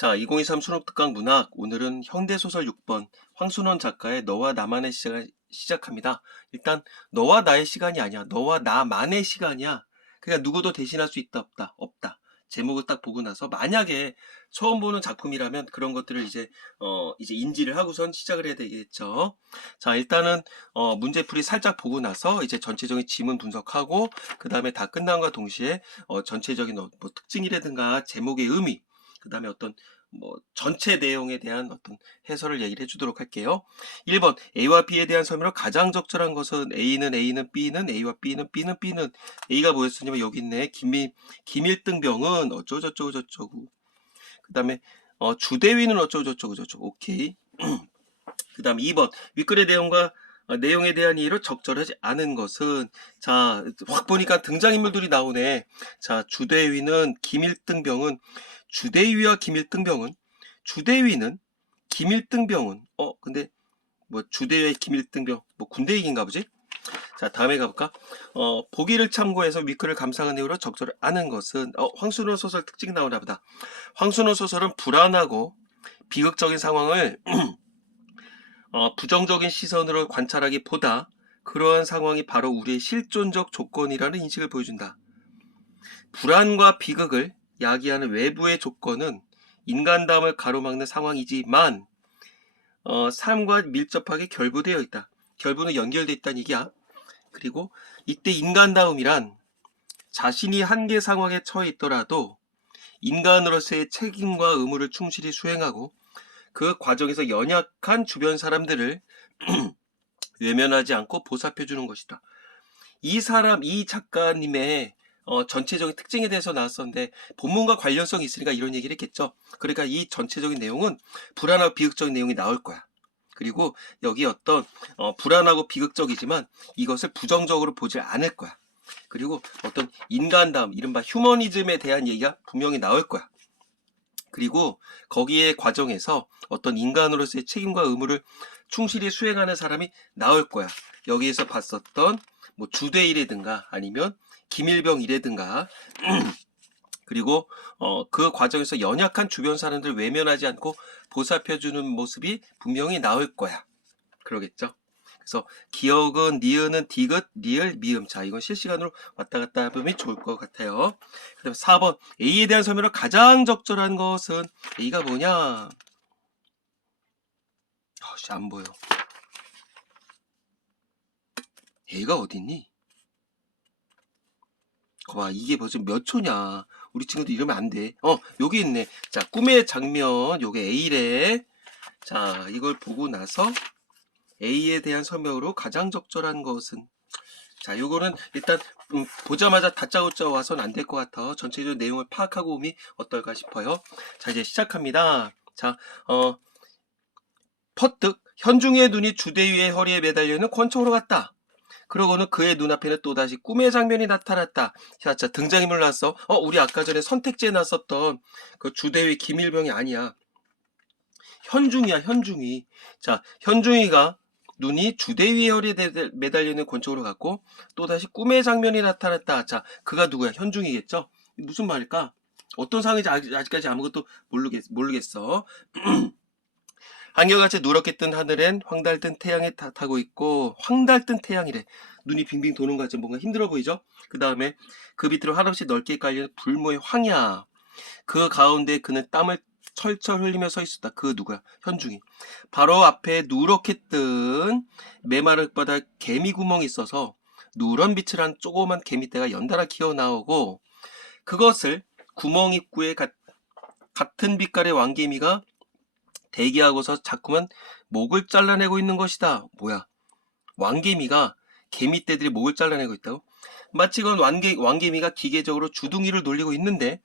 자, 2023 수능특강 문학 오늘은 현대소설 6번 황순원 작가의 너와 나만의 시간을 시작합니다. 일단 너와 나의 시간이 아니야. 너와 나만의 시간이야. 그러니까 누구도 대신할 수 있다 없다 없다. 제목을 딱 보고 나서 만약에 처음 보는 작품이라면 그런 것들을 이제 인지를 하고선 시작을 해야 되겠죠. 자, 일단은 문제풀이 살짝 보고 나서 이제 전체적인 지문 분석하고 그 다음에 다 끝남과 동시에 전체적인 뭐 특징이라든가 제목의 의미 그 다음에 어떤 전체 내용에 대한 어떤 해설을 얘기를 해주도록 할게요. 1번 A와 B에 대한 설명으로 가장 적절한 것은 A는 B는 A와 B는 B는 A가 뭐였었냐면 여기 있네. 김일등병은 어쩌고저쩌고 저쩌고 그 다음에 주대위는 어쩌고저쩌고 저쩌고 오케이. 그 다음 2번 윗글의 내용과 내용에 대한 이해로 적절하지 않은 것은 자, 확 보니까 등장인물들이 나오네. 자, 주대위와 김일등병은 근데 뭐 주대위의 김일등병 뭐 군대 얘기인가 보지? 자, 다음에 가볼까? 보기를 참고해서 윗글을 감상한 이후로 적절히 아는 것은 황순호 소설 특징이 나오나 보다. 황순호 소설은 불안하고 비극적인 상황을 부정적인 시선으로 관찰하기보다 그러한 상황이 바로 우리의 실존적 조건이라는 인식을 보여준다. 불안과 비극을 야기하는 외부의 조건은 인간다움을 가로막는 상황이지만 삶과 밀접하게 결부되어 있다. 결부는 연결되어 있다는 얘기야. 그리고 이때 인간다움이란 자신이 한계 상황에 처해 있더라도 인간으로서의 책임과 의무를 충실히 수행하고 그 과정에서 연약한 주변 사람들을 외면하지 않고 보살펴주는 것이다. 이 작가님의 전체적인 특징에 대해서 나왔었는데 본문과 관련성이 있으니까 이런 얘기를 했겠죠. 그러니까 이 전체적인 내용은 불안하고 비극적인 내용이 나올 거야. 그리고 여기 어떤 불안하고 비극적이지만 이것을 부정적으로 보지 않을 거야. 그리고 어떤 인간다움, 이른바 휴머니즘에 대한 얘기가 분명히 나올 거야. 그리고 거기에 과정에서 어떤 인간으로서의 책임과 의무를 충실히 수행하는 사람이 나올 거야. 여기에서 봤었던 뭐 주대이라든가 아니면 김일병이라든가 그리고 그 과정에서 연약한 주변 사람들을 외면하지 않고 보살펴주는 모습이 분명히 나올 거야. 그러겠죠? 그래서 기억은 니은은 디귿 리을 미음. 자, 이건 실시간으로 왔다 갔다 해보면 좋을 것 같아요. 그 다음에 4번 A에 대한 설명으로 가장 적절한 것은 A가 뭐냐? 안 보여. A가 어딨니? 거봐, 이게 벌써 몇 초냐? 우리 친구들 이러면 안 돼. 여기 있네. 자, 꿈의 장면, 요게 A래. 자, 이걸 보고 나서 A에 대한 설명으로 가장 적절한 것은 자, 요거는 일단 보자마자 다짜고짜 와서는 안 될 것 같아. 전체적인 내용을 파악하고 오면 어떨까 싶어요. 자, 이제 시작합니다. 자, 퍼뜩 현중이의 눈이 주대위의 허리에 매달려 있는 권총으로 갔다. 그러고는 그의 눈앞에는 또다시 꿈의 장면이 나타났다. 자, 등장인물 나왔어. 우리 아까 전에 선택지에 나왔었던 그 주대위 김일병이 아니야. 현중이야, 현중이. 자, 현중이가 눈이 주대위의 허리에 매달려 있는 권총으로 갔고 또다시 꿈의 장면이 나타났다. 자, 그가 누구야? 현중이겠죠? 무슨 말일까? 어떤 상황인지 아직까지 아무것도 모르겠어. 한결같이 누렇게 뜬 하늘엔 황달뜬 태양이 타고 있고 황달뜬 태양이래. 눈이 빙빙 도는 거 같지 뭔가 힘들어 보이죠? 그 다음에 그 밑으로 한없이 넓게 깔린 불모의 황야. 그 가운데 그는 땀을 철철 흘리며 서 있었다. 그 누구야? 현중이. 바로 앞에 누렇게 뜬 메마른 흙바닥 개미 구멍이 있어서 누런 빛을 한 조그만 개미떼가 연달아 기어 나오고 그것을 구멍 입구에 같은 빛깔의 왕개미가 대기하고서 자꾸만 목을 잘라내고 있는 것이다. 뭐야? 왕개미가 개미떼들이 목을 잘라내고 있다고? 마치 그건 왕개미가 기계적으로 주둥이를 놀리고 있는데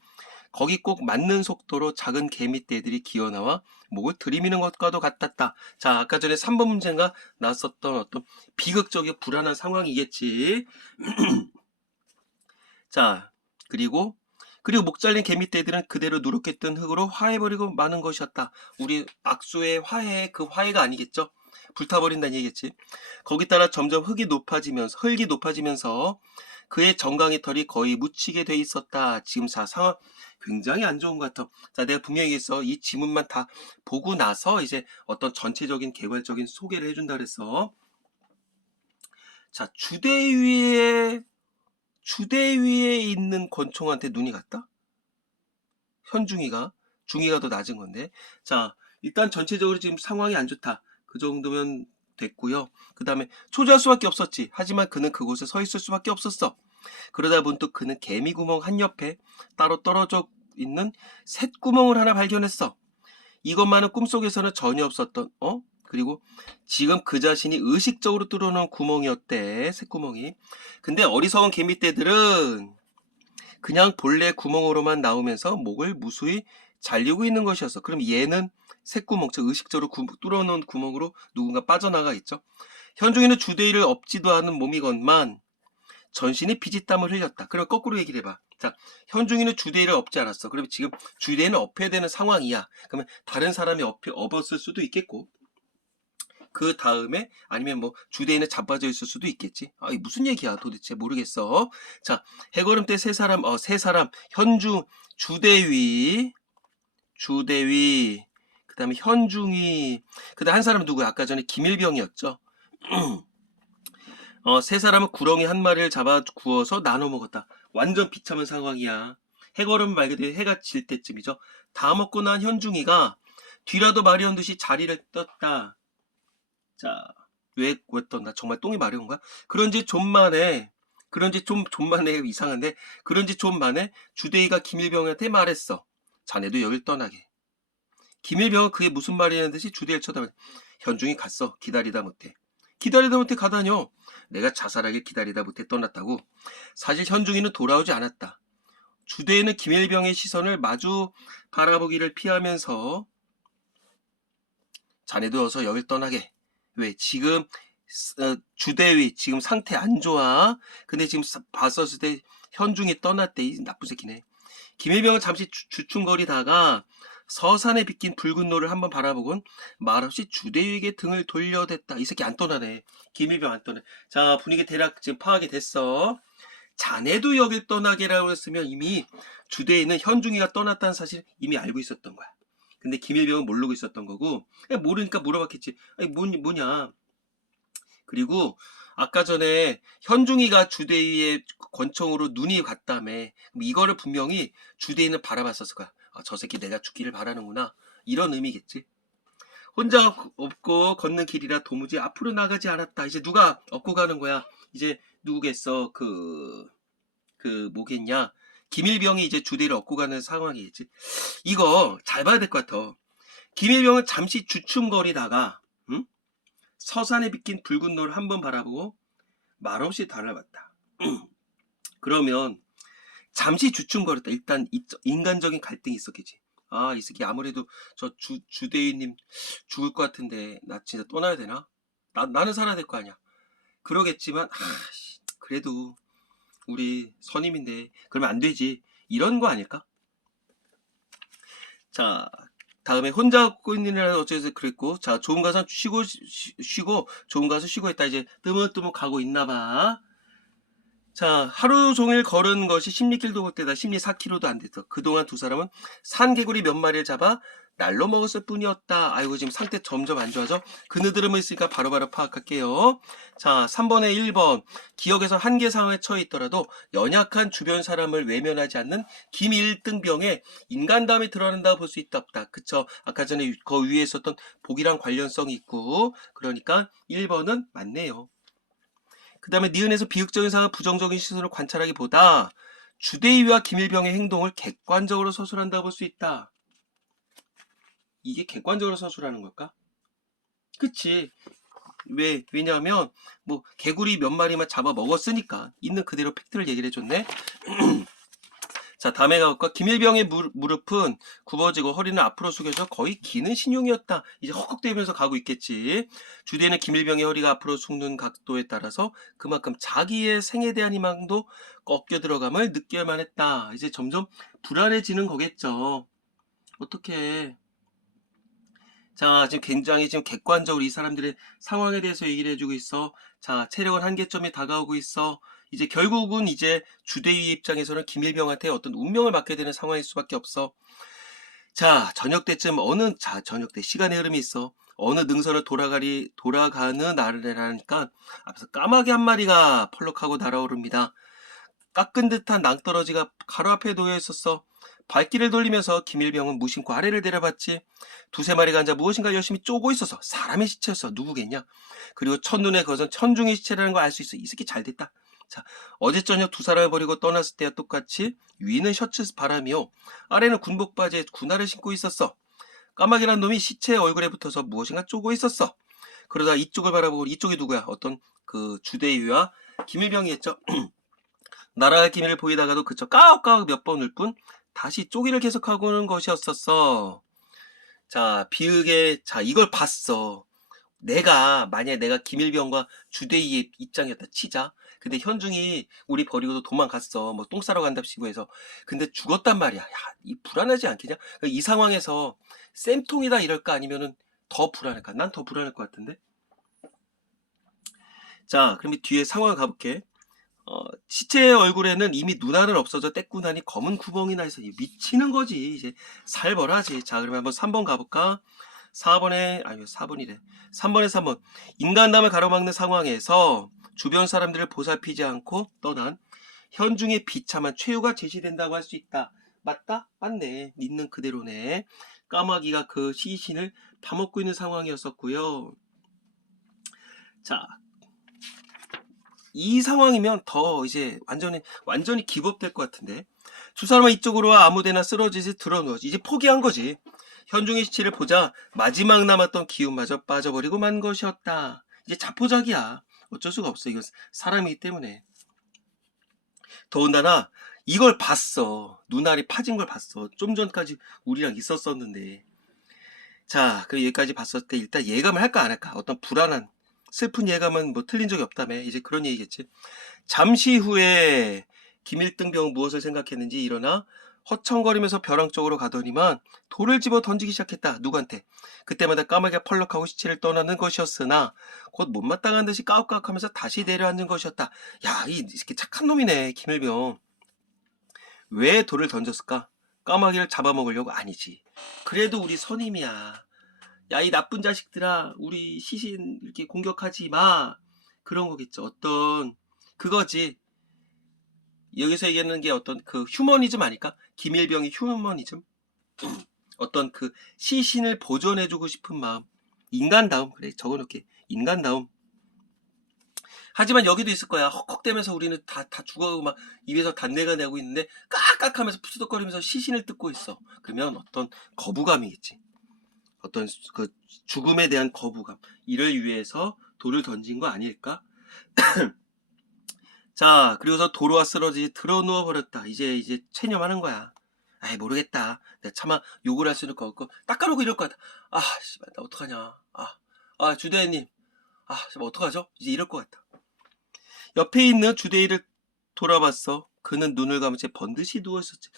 거기 꼭 맞는 속도로 작은 개미떼들이 기어나와 목을 들이미는 것과도 같았다. 자, 아까 전에 3번 문제가 나왔었던 어떤 비극적이고 불안한 상황이겠지. 자, 그리고 목 잘린 개미떼들은 그대로 누렇게 뜬 흙으로 화해버리고 마는 것이었다. 우리 악수의 화해, 그 화해가 아니겠죠? 불타버린다는 얘기겠지. 거기 따라 점점 흙이 높아지면서 그의 정강이 털이 거의 묻히게 돼 있었다. 지금 상황 굉장히 안 좋은 것 같아. 자, 내가 분명히 얘기했어. 이 지문만 다 보고 나서 이제 어떤 전체적인 개괄적인 소개를 해준다 그랬어. 자, 주대 위에 있는 권총한테 눈이 갔다? 현중이가 더 낮은 건데. 자, 일단 전체적으로 지금 상황이 안 좋다. 그 정도면 됐고요. 그 다음에 초조할 수밖에 없었지. 하지만 그는 그곳에 서 있을 수밖에 없었어. 그러다 문득 그는 개미구멍 한 옆에 따로 떨어져 있는 쇳구멍을 하나 발견했어. 이것만은 꿈속에서는 전혀 없었던, 그리고 지금 그 자신이 의식적으로 뚫어놓은 구멍이었대. 쇳구멍이. 근데 어리석은 개미떼들은 그냥 본래 구멍으로만 나오면서 목을 무수히 잘리고 있는 것이었어. 그럼 얘는 쇳구멍, 즉 의식적으로 뚫어놓은 구멍으로 누군가 빠져나가 있죠. 현중이는 주대위를 업지도 않은 몸이건만 전신이 피지땀을 흘렸다. 그럼 거꾸로 얘기를 해봐. 자, 현중이는 주대위를 업지 않았어. 그러면 지금 주대위는 업해야 되는 상황이야. 그러면 다른 사람이 업었을 수도 있겠고, 그 다음에 아니면 뭐 주대위는 자빠져 있을 수도 있겠지. 아, 이 무슨 얘기야 도대체 모르겠어. 자, 해걸음 때 세 사람, 현중, 주대위, 그 다음에 현중이, 그 다음 한 사람은 누구야? 아까 전에 김일병이었죠. 세 사람은 구렁이 한 마리를 잡아 구워서 나눠 먹었다. 완전 비참한 상황이야. 해걸음 말 그대로 해가 질 때쯤이죠. 다 먹고 난 현중이가 뒤라도 마려운 듯이 자리를 떴다. 자, 왜 떴나? 정말 똥이 마려운 거야? 그런지 좀 만에 이상한데, 그런지 좀 만에 주대위가 김일병한테 말했어. 자네도 여길 떠나게. 김일병은 그게 무슨 말이냐는 듯이 주대위를 쳐다봤. 현중이 갔어. 기다리다 못해 가다녀. 내가 자살하길 기다리다 못해 떠났다고. 사실 현중이는 돌아오지 않았다. 주대위는 김일병의 시선을 마주 바라보기를 피하면서 자네도 어서 여길 떠나게. 왜? 지금 주대위 지금 상태 안 좋아. 근데 지금 봤었을 때 현중이 떠났대. 이 나쁜 새끼네. 김일병은 잠시 주춤거리다가 서산에 비낀 붉은 노를 한번 바라보곤 말없이 주대위에게 등을 돌려댔다. 이 새끼 안 떠나네. 김일병 안 떠나. 자, 분위기 대략 지금 파악이 됐어. 자네도 여길 떠나게라고 했으면 이미 주대위는 현중이가 떠났다는 사실 이미 알고 있었던 거야. 근데 김일병은 모르고 있었던 거고, 모르니까 물어봤겠지. 아니, 뭐냐. 그리고 아까 전에 현중이가 주대위의 권총으로 눈이 갔다며. 이거를 분명히 주대위는 바라봤었을 거야. 아, 저 새끼 내가 죽기를 바라는구나. 이런 의미겠지. 혼자 업고 걷는 길이라 도무지 앞으로 나가지 않았다. 이제 누가 업고 가는 거야? 이제 누구겠어? 뭐겠냐? 김일병이 이제 주대위를 업고 가는 상황이겠지. 이거 잘 봐야 될 것 같아. 김일병은 잠시 주춤거리다가 서산에 비낀 붉은 노를 한번 바라보고 말없이 달아봤다. 그러면 잠시 주춤거렸다. 일단 인간적인 갈등이 있었겠지. 아, 이 새끼 아무래도 저 주대위님 죽을 것 같은데 나 진짜 떠나야 되나? 나는 살아야 될 거 아니야. 그러겠지만 그래도 우리 선임인데 그러면 안 되지. 이런 거 아닐까? 자, 다음에 혼자 걷고 있는 애라 어째서 그랬고, 자, 좋은 가서 쉬고 좋은 가서 쉬고 있다. 이제 뜨문뜨문 가고 있나 봐. 자, 하루 종일 걸은 것이 10리길도 볼 때다. 14km도 안 됐어. 그동안 두 사람은 산개구리 몇 마리를 잡아 날로 먹었을 뿐이었다. 아이고, 지금 상태 점점 안 좋아져. 그느들음을 있으니까 바로바로 파악할게요. 자, 3번에 1번. 기억에서 한계 상황에 처해 있더라도 연약한 주변 사람을 외면하지 않는 김일등병의 인간담이 드러난다고 볼 수 있다 없다. 그쵸? 아까 전에 그 위에 있었던 복이랑 관련성이 있고, 그러니까 1번은 맞네요. 그 다음에 니은에서 비극적인 상황 부정적인 시선을 관찰하기보다 주대위와 김일병의 행동을 객관적으로 서술한다고 볼 수 있다. 이게 객관적으로 서술하는 걸까? 그치. 왜냐하면 뭐 개구리 몇 마리만 잡아 먹었으니까 있는 그대로 팩트를 얘기를 해줬네. 자, 다음에 가볼까? 김일병의 무릎은 굽어지고 허리는 앞으로 숙여져 거의 기는 신용이었다. 이제 헉헉대면서 가고 있겠지. 주대는 김일병의 허리가 앞으로 숙는 각도에 따라서 그만큼 자기의 생에 대한 희망도 꺾여 들어감을 느껴야만 했다. 이제 점점 불안해지는 거겠죠. 어떻게? 자, 지금 굉장히 지금 객관적으로 이 사람들의 상황에 대해서 얘기를 해주고 있어. 자, 체력은 한계점에 다가오고 있어. 이제 결국은 이제 주대위 입장에서는 김일병한테 어떤 운명을 맡게 되는 상황일 수밖에 없어. 자, 저녁 때쯤 저녁 때 시간의 흐름이 있어. 어느 능선을 돌아가는 아래라니까 앞에서 까마귀 한 마리가 펄럭하고 날아오릅니다. 깎은 듯한 낭떠러지가 가로 앞에 놓여 있었어. 발길을 돌리면서 김일병은 무심코 아래를 내려봤지. 두세 마리가 앉아 무엇인가 열심히 쪼고 있어서 사람의 시체였어. 누구겠냐? 그리고 첫눈에 그것은 천중의 시체라는 걸 알 수 있어. 이 새끼 잘 됐다. 자, 어제 저녁 두 사람을 버리고 떠났을 때와 똑같이 위는 셔츠 바람이요, 아래는 군복 바지에 군화를 신고 있었어. 까마귀란 놈이 시체의 얼굴에 붙어서 무엇인가 쪼고 있었어. 그러다 이쪽을 바라보고, 이쪽이 누구야? 어떤 그 주대위와 김일병이겠죠. 날아갈 기미를 보이다가도 그저 까옥까옥 몇 번 울 뿐 다시 쪼기를 계속하고 오는 것이었었어. 자, 비극의, 자, 이걸 봤어. 만약에 내가 김일병과 주대희의 입장이었다 치자. 근데 현중이 우리 버리고도 도망갔어. 뭐 똥 싸러 간답시고 해서. 근데 죽었단 말이야. 야, 이 불안하지 않겠냐? 이 상황에서 쌤통이다 이럴까? 아니면은 더 불안할까? 난 더 불안할 것 같은데? 자, 그럼 이 뒤에 상황을 가볼게. 시체의 얼굴에는 이미 눈알은 없어져 떼꾸나니 검은 구멍이 나 있어. 미치는 거지. 이제 살벌하지. 자, 그러면 한번 3번 가볼까? 4번이래. 3번에 3번. 인간담을 가로막는 상황에서 주변 사람들을 보살피지 않고 떠난 현중의 비참한 최후가 제시된다고 할 수 있다. 맞다? 맞네. 믿는 그대로네. 까마귀가 그 시신을 파먹고 있는 상황이었었고요. 자, 이 상황이면 더 이제 완전히 기법될 것 같은데. 두 사람은 이쪽으로 아무데나 쓰러지지 드러누워지. 이제 포기한 거지. 현중의 시체를 보자 마지막 남았던 기운마저 빠져버리고 만 것이었다. 이제 자포자기야. 어쩔 수가 없어. 이건 사람이기 때문에. 더군다나 이걸 봤어. 눈알이 파진 걸 봤어. 좀 전까지 우리랑 있었었는데. 자, 그 여기까지 봤을 때 일단 예감을 할까 안 할까? 어떤 불안한 슬픈 예감은 뭐 틀린 적이 없다며. 이제 그런 얘기겠지. 잠시 후에 김일등병은 무엇을 생각했는지 일어나 허청거리면서 벼랑 쪽으로 가더니만 돌을 집어 던지기 시작했다. 누구한테? 그때마다 까마귀가 펄럭하고 시체를 떠나는 것이었으나 곧 못마땅한 듯이 까욱까욱하면서 다시 내려앉는 것이었다. 야, 이 새끼 착한 놈이네, 김일병. 왜 돌을 던졌을까? 까마귀를 잡아먹으려고? 아니지. 그래도 우리 선임이야. 야, 이 나쁜 자식들아, 우리 시신 이렇게 공격하지 마. 그런 거겠죠. 어떤 그거지. 여기서 얘기하는 게 어떤 그 휴머니즘 아닐까? 김일병의 휴머니즘? 어떤 그 시신을 보존해주고 싶은 마음. 인간다움. 그래, 적어놓게. 인간다움. 하지만 여기도 있을 거야. 헉헉대면서 우리는 다 죽어가고 막 입에서 단내가 나고 있는데 깍깍하면서 푸드덕거리면서 시신을 뜯고 있어. 그러면 어떤 거부감이겠지. 어떤 그 죽음에 대한 거부감. 이를 위해서 돌을 던진 거 아닐까? 자, 그리고서 도로와 쓰러지 들어 누워 버렸다. 이제 체념하는 거야. 아이, 모르겠다. 내가 차마 욕을 할 수는 없고 닦아놓고 이럴 것 같아. 아, 씨발, 나 어떡하냐. 주대님. 씨발, 어떡하죠? 이제 이럴 것 같다. 옆에 있는 주대희를 돌아봤어. 그는 눈을 감은 채 번듯이 누워있었지.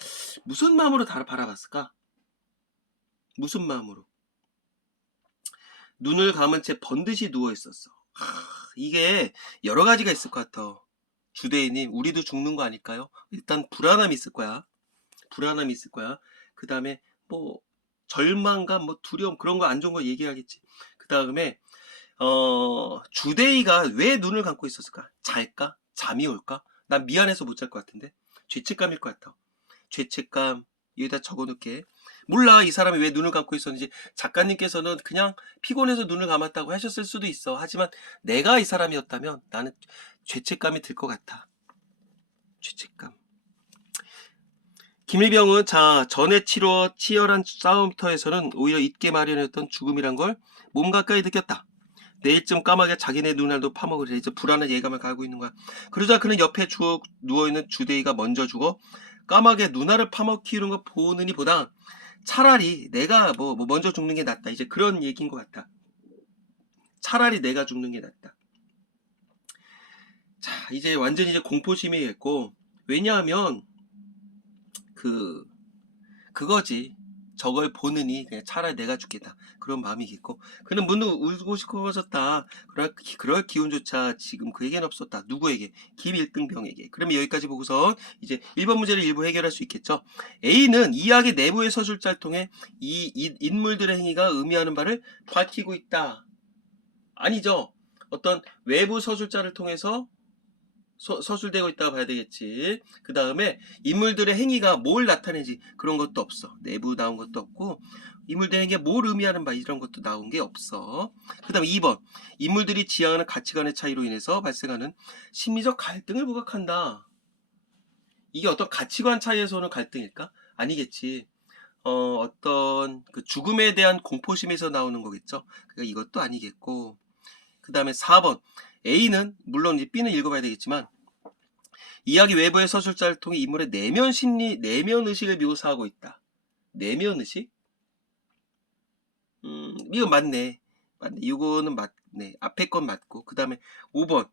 무슨 마음으로 다 바라봤을까? 무슨 마음으로? 눈을 감은 채 번듯이 누워있었어. 이게 여러 가지가 있을 것 같아. 주대희님, 우리도 죽는 거 아닐까요? 일단 불안함이 있을 거야. 불안함이 있을 거야. 그 다음에 뭐 절망감, 뭐 두려움, 그런 거 안 좋은 거 얘기하겠지. 그 다음에 주대희가 왜 눈을 감고 있었을까? 잘까? 잠이 올까? 난 미안해서 못 잘 것 같은데. 죄책감일 것 같아. 죄책감. 여기다 적어놓게. 몰라, 이 사람이 왜 눈을 감고 있었는지. 작가님께서는 그냥 피곤해서 눈을 감았다고 하셨을 수도 있어. 하지만 내가 이 사람이었다면 나는 죄책감이 들 것 같아. 죄책감. 김일병은 전에 치열한 싸움터에서는 오히려 잊게 마련했던 죽음이란 걸 몸 가까이 느꼈다. 내일쯤 까마귀가 자기네 눈알도 파먹으려 이제 불안한 예감을 가지고 있는 거야. 그러자 그는 옆에 누워있는 주대희가 먼저 죽어 까마귀의 눈알을 파먹히는 거 보느니 보다 차라리 내가 뭐 먼저 죽는 게 낫다. 이제 그런 얘기인 것 같다. 차라리 내가 죽는 게 낫다. 자, 이제 완전히 이제 공포심이겠고, 왜냐하면 그거지. 저걸 보느니 그냥 차라리 내가 죽겠다. 그런 마음이겠고. 그는 문득 울고 싶어졌다. 그럴 기운조차 지금 그에겐 없었다. 누구에게? 김일등병에게. 그러면 여기까지 보고서 이제 1번 문제를 일부 해결할 수 있겠죠. A는 이야기 내부의 서술자를 통해 이 인물들의 행위가 의미하는 바를 밝히고 있다. 아니죠. 어떤 외부 서술자를 통해서 서술되고 있다고 봐야 되겠지. 그 다음에 인물들의 행위가 뭘 나타내지 그런 것도 없어. 내부 나온 것도 없고 인물들의 행위가 뭘 의미하는 바 이런 것도 나온 게 없어. 그 다음에 2번 인물들이 지향하는 가치관의 차이로 인해서 발생하는 심리적 갈등을 부각한다. 이게 어떤 가치관 차이에서 오는 갈등일까? 아니겠지. 어떤 그 죽음에 대한 공포심에서 나오는 거겠죠. 그러니까 이것도 아니겠고. 그 다음에 4번 A는 물론 이제 B는 읽어봐야 되겠지만 이야기 외부의 서술자를 통해 인물의 내면 심리, 내면 의식을 묘사하고 있다. 내면 의식? 이거 맞네. 이거는 맞네. 앞에 건 맞고. 그 다음에 5번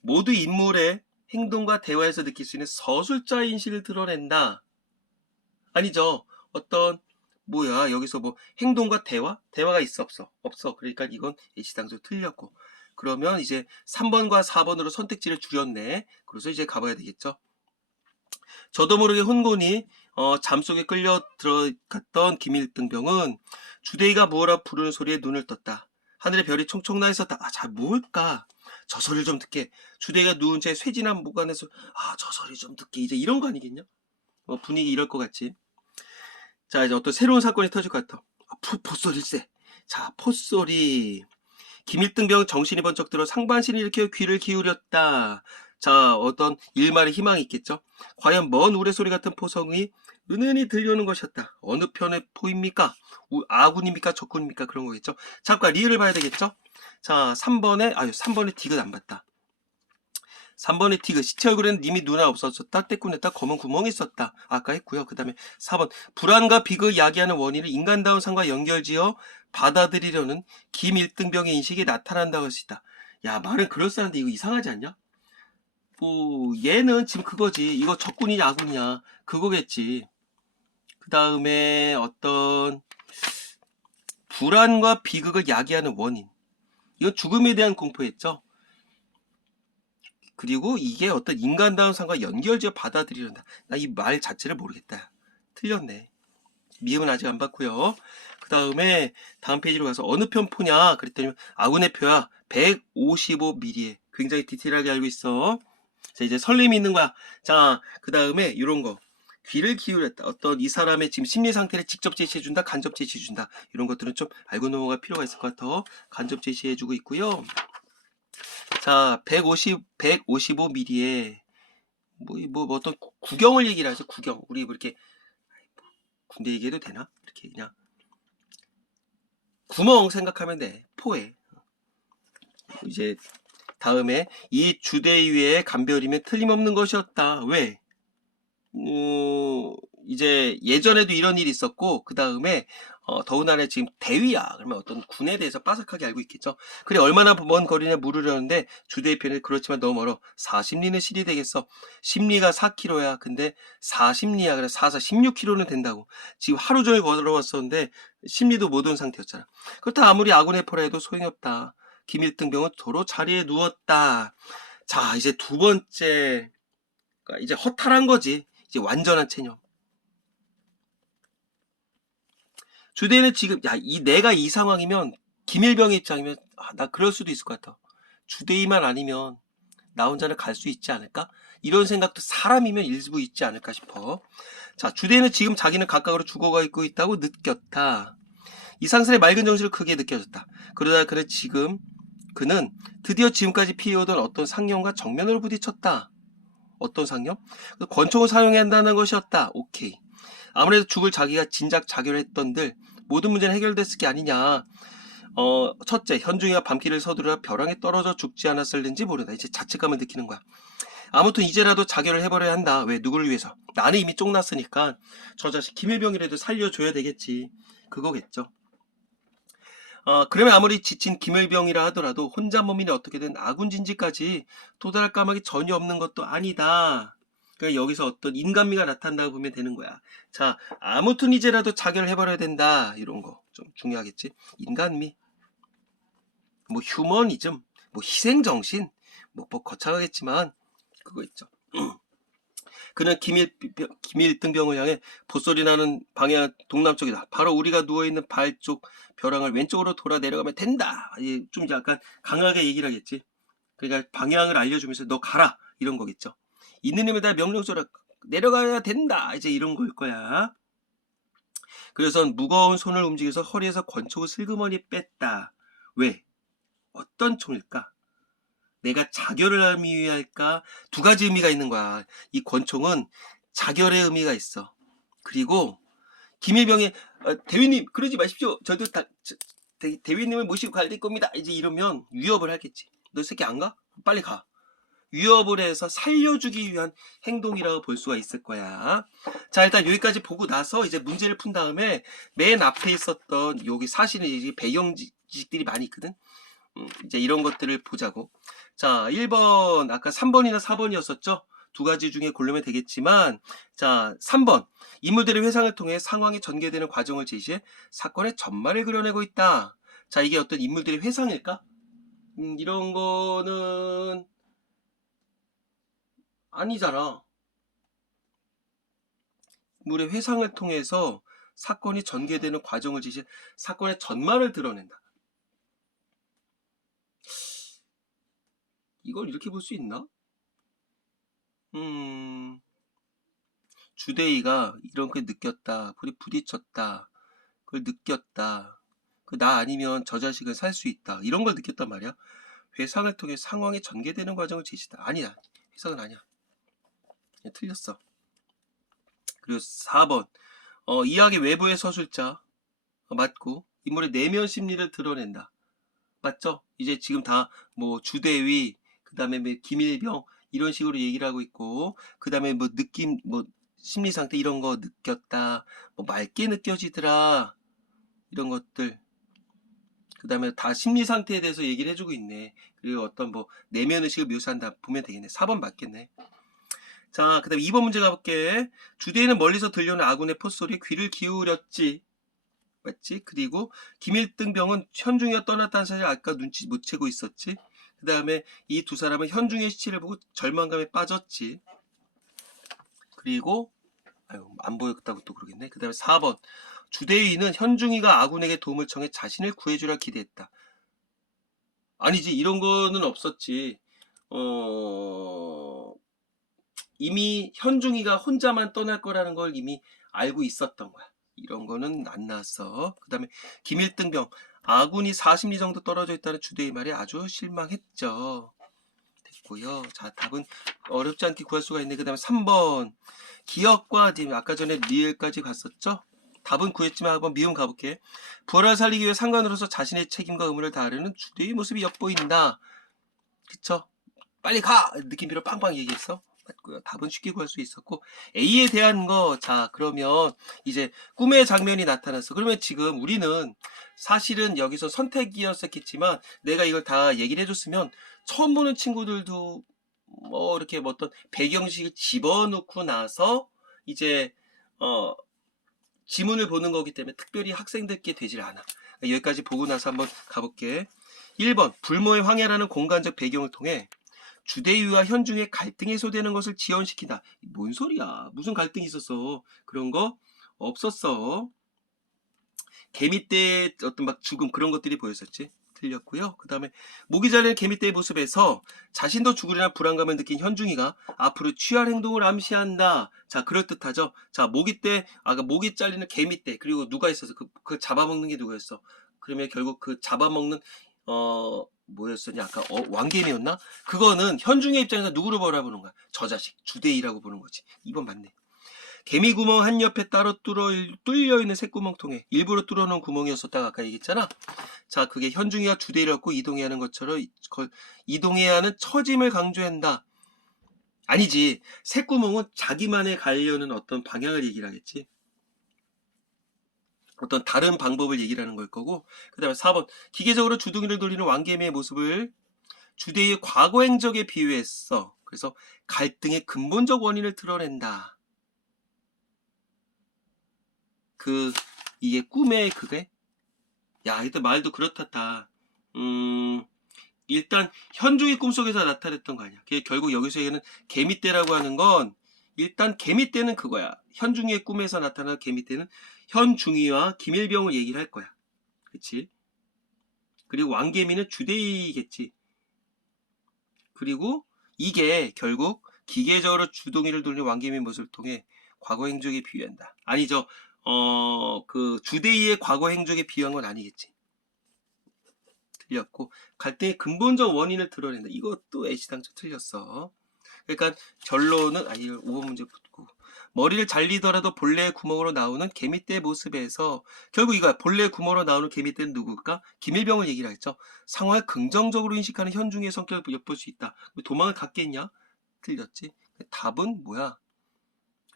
모두 인물의 행동과 대화에서 느낄 수 있는 서술자 인식을 드러낸다. 아니죠. 어떤 여기서 뭐 행동과 대화가 있어 없어? 없어. 그러니까 이건 예시상조 틀렸고. 그러면 이제 3번과 4번으로 선택지를 줄였네. 그래서 이제 가봐야 되겠죠. 저도 모르게 혼곤이 잠속에 끌려 들어갔던 김일등병은 주대이가 무어라 부르는 소리에 눈을 떴다. 하늘에 별이 총총 나 있었다. 자 뭘까? 저 소리를 좀 듣게. 주대이가 누운 채 쇠진한 목안에서 저 소리 좀 듣게. 이제 이런 거 아니겠냐? 분위기 이럴 것 같지. 자 이제 어떤 새로운 사건이 터질 것 같아. 포소리세. 자 포소리. 김일등병 정신이 번쩍 들어 상반신을 일으켜 귀를 기울였다. 자 어떤 일말의 희망이 있겠죠. 과연 먼 우레소리 같은 포성이 은은히 들려오는 것이었다. 어느 편의 포입니까? 아군입니까? 적군입니까? 그런 거겠죠. 잠깐 리을을 봐야 되겠죠. 자 3번에 디귿 안 봤다. 3번에 디귿 시체 얼굴에는 이미 눈알 없어졌다. 떼꾸냈다. 검은 구멍이 있었다. 아까 했고요. 그 다음에 4번 불안과 비극을 야기하는 원인을 인간다운 상과 연결지어 받아들이려는 김일등병의 인식이 나타난다고 할 수 있다. 야 말은 그럴싸한데 이거 이상하지 않냐? 얘는 지금 그거지. 이거 적군이냐 아군이냐 그거겠지. 그 다음에 어떤 불안과 비극을 야기하는 원인. 이건 죽음에 대한 공포였죠. 그리고 이게 어떤 인간다운 상과 연결지어 받아들이란다. 나 이 말 자체를 모르겠다. 틀렸네. 미음은 아직 안 받고요. 그 다음에 다음 페이지로 가서 어느 편 포냐 그랬더니 아군의 표야 155mm에 굉장히 디테일하게 알고 있어. 자 이제 설렘이 있는 거야. 자 그 다음에 이런 거 귀를 기울였다. 어떤 이 사람의 지금 심리 상태를 직접 제시해준다, 간접 제시해준다. 이런 것들은 좀 알고 넘어갈 필요가 있을 것 같아. 간접 제시해주고 있고요. 자 155mm에 뭐 어떤 구경을 얘기를 하죠. 구경. 우리 뭐 이렇게 군대 얘기해도 되나? 이렇게 그냥 구멍 생각하면 돼. 포에. 이제 다음에 이 주대위의 감별이면 틀림없는 것이었다. 왜? 이제 예전에도 이런 일이 있었고 그 다음에 더군다나 지금 대위야. 그러면 어떤 군에 대해서 빠삭하게 알고 있겠죠. 그래 얼마나 먼 거리냐 물으려는데 주대위 편에 그렇지만 너무 멀어. 40리는 실이 되겠어. 10리가 4km야. 근데 40리야. 그래 4, 16km는 된다고. 지금 하루 종일 걸어왔었는데 10리도 못 온 상태였잖아. 그렇다 아무리 아군의 포라 해도 소용이 없다. 김일등병은 도로 자리에 누웠다. 자 이제 두 번째 이제 허탈한 거지. 이제 완전한 체념. 주대는 지금 내가 이 상황이면 김일병의 입장이면 나 그럴 수도 있을 것 같아. 주대위만 아니면 나 혼자는 갈 수 있지 않을까? 이런 생각도 사람이면 일부 있지 않을까 싶어. 자 주대는 지금 자기는 각각으로 죽어가고 있다고 느꼈다. 이상슬의 맑은 정신을 크게 느껴졌다. 그러다 그는 드디어 지금까지 피해오던 어떤 상념과 정면으로 부딪혔다. 어떤 상념? 권총을 사용해야 한다는 것이었다. 오케이. 아무래도 죽을 자기가 진작 자결했던들 모든 문제는 해결됐을 게 아니냐. 첫째, 현중이가 밤길을 서두르다 벼랑에 떨어져 죽지 않았을는지 모른다. 이제 자책감을 느끼는 거야. 아무튼 이제라도 자결을 해버려야 한다. 왜? 누구를 위해서? 나는 이미 쫑났으니까 저 자식 김일병이라도 살려줘야 되겠지. 그거겠죠. 그러면 아무리 지친 김일병이라 하더라도 혼자 몸이니 어떻게든 아군 진지까지 도달할 까마귀 전혀 없는 것도 아니다. 그러니까 여기서 어떤 인간미가 나타난다고 보면 되는 거야. 자, 아무튼 이제라도 자결을 해버려야 된다. 이런 거 좀 중요하겠지. 인간미, 뭐 휴머니즘, 뭐 희생정신, 뭐 거창하겠지만 그거 있죠. 그는 김일등병을 향해 보소리 나는 방향 동남쪽이다. 바로 우리가 누워있는 발 쪽 벼랑을 왼쪽으로 돌아 내려가면 된다. 좀 약간 강하게 얘기를 하겠지. 그러니까 방향을 알려주면서 너 가라 이런 거겠죠. 있는 힘에 다 명령조라 내려가야 된다. 이제 이런 걸 거야. 그래서 무거운 손을 움직여서 허리에서 권총을 슬그머니 뺐다. 왜? 어떤 총일까? 내가 자결을 하기 위할까? 두 가지 의미가 있는 거야. 이 권총은 자결의 의미가 있어. 그리고 김일병이 대위님 그러지 마십시오. 저도 대위님을 모시고 갈 겁니다. 이제 이러면 위협을 하겠지. 너 새끼 안 가? 빨리 가. 위협을 해서 살려주기 위한 행동이라고 볼 수가 있을 거야. 자, 일단 여기까지 보고 나서 이제 문제를 푼 다음에 맨 앞에 있었던 여기 사실은 이제 배경지식들이 많이 있거든. 이제 이런 것들을 보자고. 자, 1번 아까 3번이나 4번이었었죠. 두 가지 중에 고르면 되겠지만, 자, 3번 인물들의 회상을 통해 상황이 전개되는 과정을 제시해 사건의 전말을 그려내고 있다. 자, 이게 어떤 인물들의 회상일까? 이런 거는 아니잖아. 인물의 회상을 통해서 사건이 전개되는 과정을 제시해 사건의 전말을 드러낸다. 이걸 이렇게 볼 수 있나? 주대희가 이렇게 느꼈다. 우리 부딪혔다. 그걸 느꼈다. 나 아니면 저 자식은 살 수 있다. 이런 걸 느꼈단 말이야. 회상을 통해 상황이 전개되는 과정을 제시다. 아니야. 회상은 아니야. 틀렸어. 그리고 4번. 이야기 외부의 서술자. 맞고. 인물의 내면 심리를 드러낸다. 맞죠? 이제 지금 다 뭐 주대위, 그 다음에 뭐 김일병 이런 식으로 얘기를 하고 있고, 그 다음에 뭐 느낌, 뭐 심리 상태 이런 거 느꼈다, 뭐 맑게 느껴지더라 이런 것들. 그 다음에 다 심리 상태에 대해서 얘기를 해주고 있네. 그리고 어떤 뭐 내면 의식을 묘사한다 보면 되겠네. 4번 맞겠네. 자, 그 다음에 2번 문제 가볼게. 주대위는 멀리서 들려오는 아군의 포소리에 귀를 기울였지. 맞지? 그리고 김일등병은 현중이가 떠났다는 사실 아까 눈치 못 채고 있었지. 그 다음에 이 두 사람은 현중의 시체를 보고 절망감에 빠졌지. 그리고 안 보였다고 또 그러겠네. 그 다음에 4번 주대위는 현중이가 아군에게 도움을 청해 자신을 구해주라 기대했다. 아니지, 이런 거는 없었지. 이미 현중이가 혼자만 떠날 거라는 걸 이미 알고 있었던 거야. 이런 거는 안 나왔어. 그 다음에 김일등병 아군이 40리 정도 떨어져 있다는 주대의 말에 아주 실망했죠. 됐고요. 자, 답은 어렵지 않게 구할 수가 있네. 그 다음에 3번 기억과 아까 전에 리을까지 갔었죠. 답은 구했지만 한번 미음 가볼게. 부활을 살리기 위해 상관으로서 자신의 책임과 의무를 다하려는 주대의 모습이 엿보인다. 그쵸? 빨리 가! 느낌표로 빵빵 얘기했어. 맞고요. 답은 쉽게 구할 수 있었고, A에 대한 거, 자, 그러면 이제 꿈의 장면이 나타났어. 그러면 지금 우리는 사실은 여기서 선택이었었겠지만 내가 이걸 다 얘기를 해줬으면 처음 보는 친구들도 뭐 이렇게 뭐 어떤 배경식을 집어넣고 나서 이제 지문을 보는 거기 때문에 특별히 학생들께 되질 않아. 여기까지 보고 나서 한번 가볼게. 1번 불모의 황해라는 공간적 배경을 통해 주대위와 현중의 갈등이 해소되는 것을 지연시킨다. 뭔 소리야? 무슨 갈등이 있었어? 그런 거 없었어. 개미떼의 어떤 막 죽음 그런 것들이 보였었지. 틀렸고요. 그 다음에 모기 잘리는 개미떼의 모습에서 자신도 죽으려나 불안감을 느낀 현중이가 앞으로 취할 행동을 암시한다. 자, 그럴듯하죠. 자, 모기 잘리는 개미떼, 그리고 누가 있어서 그 잡아먹는 게 누가였어? 그러면 결국 그 잡아먹는 뭐였었냐? 아까 왕개미였나? 그거는 현중의 입장에서 누구를 바라보는 거야? 저 자식 주대이라고 보는 거지. 2번 맞네. 개미 구멍 한 옆에 따로 뚫려 있는 새구멍 통에 일부러 뚫어놓은 구멍이었었다가 아까 얘기했잖아. 자, 그게 현중이가 주대를 얻고 이동해야 하는 것처럼 이동해야 하는 처짐을 강조한다. 아니지. 새구멍은 자기만의 가려는 어떤 방향을 얘기를 하겠지. 어떤 다른 방법을 얘기를 하는 걸 거고. 그 다음에 4번 기계적으로 주둥이를 돌리는 왕개미의 모습을 주대의 과거 행적에 비유했어. 그래서 갈등의 근본적 원인을 드러낸다. 이게 꿈의 그게? 야, 이때 말도 그렇다. 일단 현중의 꿈속에서 나타냈던 거 아니야. 결국 여기서 얘기하는 개미떼라고 하는 건 일단 개미떼는 그거야. 현중의 꿈에서 나타난 개미떼는 현중이와 김일병을 얘기를 할 거야. 그치? 그리고 왕개미는 주대이겠지. 그리고 이게 결국 기계적으로 주둥이를 돌린 왕개미 모습을 통해 과거 행적에 비유한다. 아니죠. 그 주대이의 과거 행적에 비유한 건 아니겠지. 틀렸고, 갈등의 근본적 원인을 드러낸다. 이것도 애시당초 틀렸어. 그러니까 결론은, 이거 5번 문제 붙고, 머리를 잘리더라도 본래의 구멍으로 나오는 개미떼의 모습에서, 결국 이거야. 본래의 구멍으로 나오는 개미떼는 누굴까? 김일병을 얘기를 했죠. 상황을 긍정적으로 인식하는 현중의 성격을 엿볼 수 있다. 도망을 갔겠냐? 틀렸지. 답은 뭐야?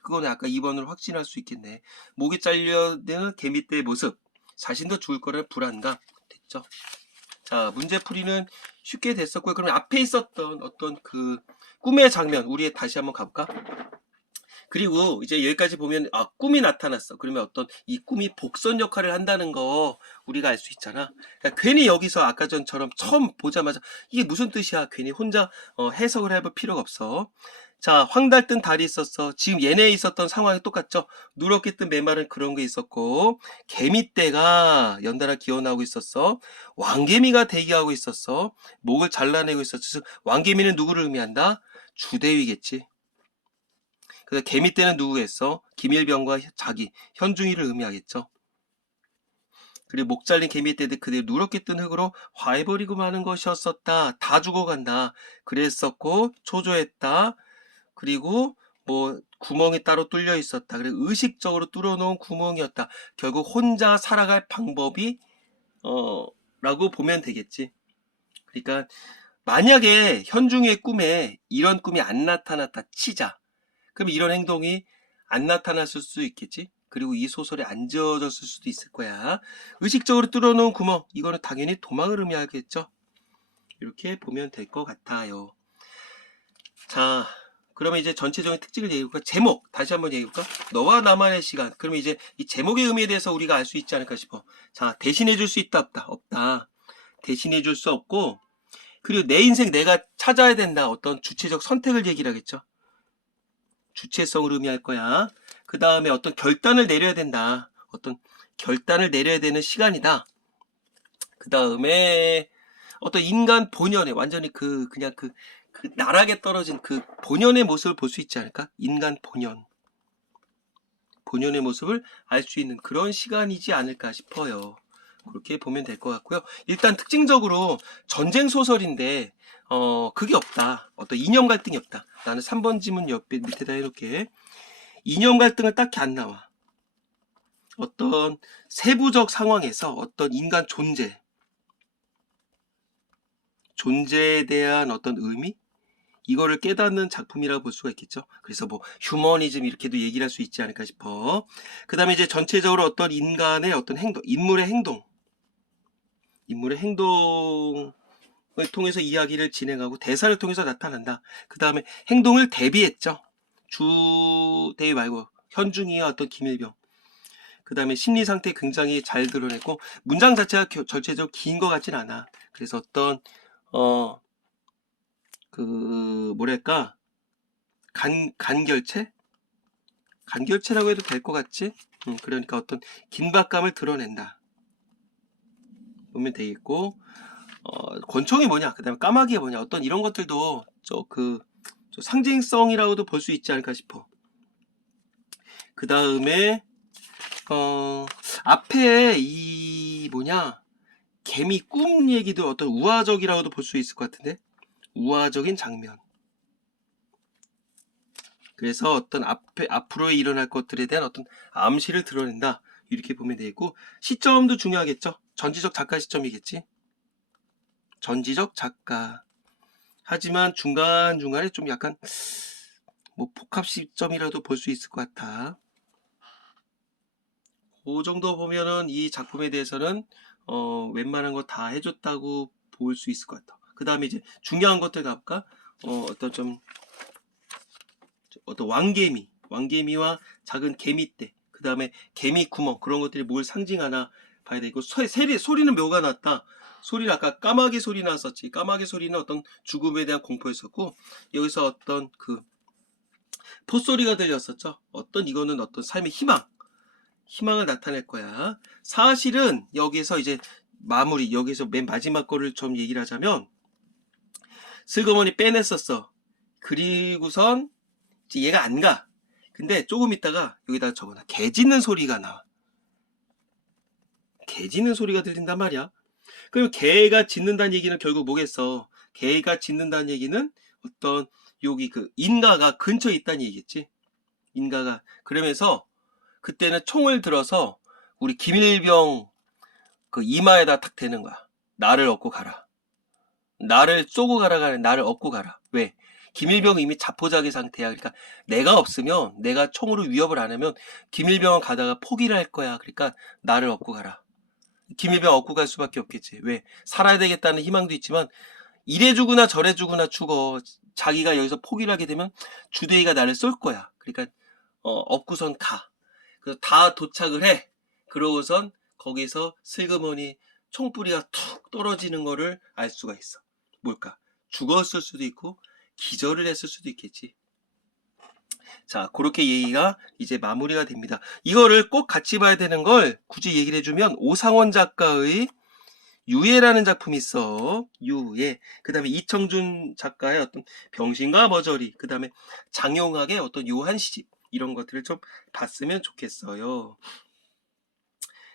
그거는 아까 2번으로 확신할 수 있겠네. 목이 잘려드는 개미떼의 모습, 자신도 죽을 거라는 불안감. 됐죠? 자, 문제풀이는 쉽게 됐었고요. 그러면 앞에 있었던 어떤 그 꿈의 장면, 우리 다시 한번 가볼까? 그리고 이제 여기까지 보면 꿈이 나타났어. 그러면 어떤 이 꿈이 복선 역할을 한다는 거 우리가 알 수 있잖아. 그러니까 괜히 여기서 아까 전처럼 처음 보자마자 이게 무슨 뜻이야? 괜히 혼자 해석을 해볼 필요가 없어. 자, 황달뜬 달이 있었어. 지금 얘네에 있었던 상황이 똑같죠? 누렇게 뜬 메마른 그런 게 있었고, 개미떼가 연달아 기어나오고 있었어. 왕개미가 대기하고 있었어. 목을 잘라내고 있었어. 왕개미는 누구를 의미한다? 주대위겠지. 그래서 개미떼는 누구겠어? 김일병과 자기, 현중이를 의미하겠죠. 그리고 목 잘린 개미떼들 그대로 누렇게 뜬 흙으로 화해버리고 마는 것이었었다. 다 죽어간다. 그랬었고 초조했다. 그리고 뭐 구멍이 따로 뚫려 있었다. 그리고 의식적으로 뚫어놓은 구멍이었다. 결국 혼자 살아갈 방법이 라고 보면 되겠지. 그러니까 만약에 현중의 꿈에 이런 꿈이 안 나타났다 치자. 그럼 이런 행동이 안 나타났을 수 있겠지. 그리고 이 소설에 안 지어졌을 수도 있을 거야. 의식적으로 뚫어놓은 구멍, 이거는 당연히 도망을 의미하겠죠. 이렇게 보면 될 것 같아요. 자, 그러면 이제 전체적인 특징을 얘기해볼까? 제목 다시 한번 얘기해볼까? 너와 나만의 시간. 그러면 이제 이 제목의 의미에 대해서 우리가 알 수 있지 않을까 싶어. 자, 대신해줄 수 있다 없다? 없다. 대신해줄 수 없고, 그리고 내 인생 내가 찾아야 된다. 어떤 주체적 선택을 얘기를 하겠죠. 주체성을 의미할 거야. 그 다음에 어떤 결단을 내려야 된다. 어떤 결단을 내려야 되는 시간이다. 그 다음에 어떤 인간 본연의 완전히 그냥 그 나락에 떨어진 그 본연의 모습을 볼 수 있지 않을까? 인간 본연의 모습을 알 수 있는 그런 시간이지 않을까 싶어요. 그렇게 보면 될 것 같고요. 일단 특징적으로 전쟁 소설인데 그게 없다. 어떤 이념 갈등이 없다. 나는 3번 지문 옆에 밑에다 해놓게 이념 갈등을 딱히 안 나와. 어떤 세부적 상황에서 어떤 인간 존재에 대한 어떤 의미? 이거를 깨닫는 작품이라고 볼 수가 있겠죠. 그래서 뭐 휴머니즘 이렇게도 얘기를 할 수 있지 않을까 싶어. 그 다음에 이제 전체적으로 어떤 인간의 어떤 행동, 인물의 행동을 통해서 이야기를 진행하고 대사를 통해서 나타난다. 그 다음에 행동을 대비했죠. 주대위 말고 현중이와 어떤 김일병. 그 다음에 심리 상태 굉장히 잘 드러냈고 문장 자체가 전체적으로 긴 것 같진 않아. 그래서 어떤 뭐랄까 간결체라고 해도 될 것 같지? 그러니까 어떤 긴박감을 드러낸다 보면 되겠고 권총이 뭐냐, 그 다음에 까마귀가 뭐냐, 어떤 이런 것들도 저 상징성이라고도 볼 수 있지 않을까 싶어. 그 다음에 앞에 이 개미 꿈 얘기도 어떤 우화적이라고도 볼 수 있을 것 같은데, 우화적인 장면. 그래서 어떤 앞으로 일어날 것들에 대한 어떤 암시를 드러낸다. 이렇게 보면 되겠고, 시점도 중요하겠죠. 전지적 작가 시점이겠지. 전지적 작가. 하지만 중간중간에 좀 약간 뭐 복합 시점이라도 볼 수 있을 것 같아. 그 정도 보면은 이 작품에 대해서는 웬만한 거 다 해줬다고 볼 수 있을 것 같아. 그 다음에 이제 중요한 것들 가볼까? 어떤 좀 어떤 왕개미와 작은 개미떼, 그 다음에 개미 구멍, 그런 것들이 뭘 상징하나 봐야 되고, 소리는 묘가 났다. 소리는 아까 까마귀 소리 났었지. 까마귀 소리는 어떤 죽음에 대한 공포였었고, 여기서 어떤 그 포소리가 들렸었죠. 이거는 어떤 삶의 희망을 나타낼 거야. 사실은 여기서 이제 여기서 맨 마지막 거를 좀 얘기를 하자면, 슬그머니 빼냈었어. 그리고선 이제 얘가 안 가. 근데 조금 있다가 여기다가 적어놔. 개 짖는 소리가 나와. 개 짖는 소리가 들린단 말이야. 그럼 개가 짖는다는 얘기는 결국 뭐겠어? 개가 짖는다는 얘기는 어떤 여기 그 인가가 근처에 있다는 얘기겠지. 인가가. 그러면서 그때는 총을 들어서 우리 김일병 그 이마에다 탁 대는 거야. 나를 얻고 가라. 나를 쏘고 가라가 나를 얻고 가라. 왜? 김일병은 이미 자포자기 상태야. 그러니까 내가 없으면, 내가 총으로 위협을 안 하면 김일병은 가다가 포기를 할 거야. 그러니까 나를 얻고 가라. 김일병 얻고 갈 수밖에 없겠지. 왜? 살아야 되겠다는 희망도 있지만 이래 주거나 저래 주거나 죽어. 자기가 여기서 포기를 하게 되면 주대위가 나를 쏠 거야. 그러니까 얻고선 가. 그래서 다 도착을 해. 그러고선 거기서 슬그머니 총뿌리가 툭 떨어지는 거를 알 수가 있어. 뭘까? 죽었을 수도 있고 기절을 했을 수도 있겠지. 자, 그렇게 얘기가 이제 마무리가 됩니다. 이거를 꼭 같이 봐야 되는 걸 굳이 얘기를 해주면 오상원 작가의 유해라는 작품이 있어. 유해. 그 다음에 이청준 작가의 어떤 병신과 머저리. 그 다음에 장용학의 어떤 요한 시집. 이런 것들을 좀 봤으면 좋겠어요.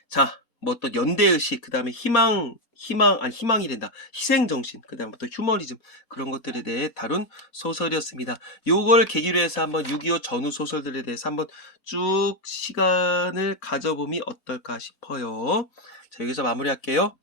자, 뭐 또 연대의식, 그 다음에 희망이 된다. 희생정신, 그 다음에 또 휴머니즘, 그런 것들에 대해 다룬 소설이었습니다. 요걸 계기로 해서 한번 6.25 전후 소설들에 대해서 한번 쭉 시간을 가져보면 어떨까 싶어요. 자, 여기서 마무리할게요.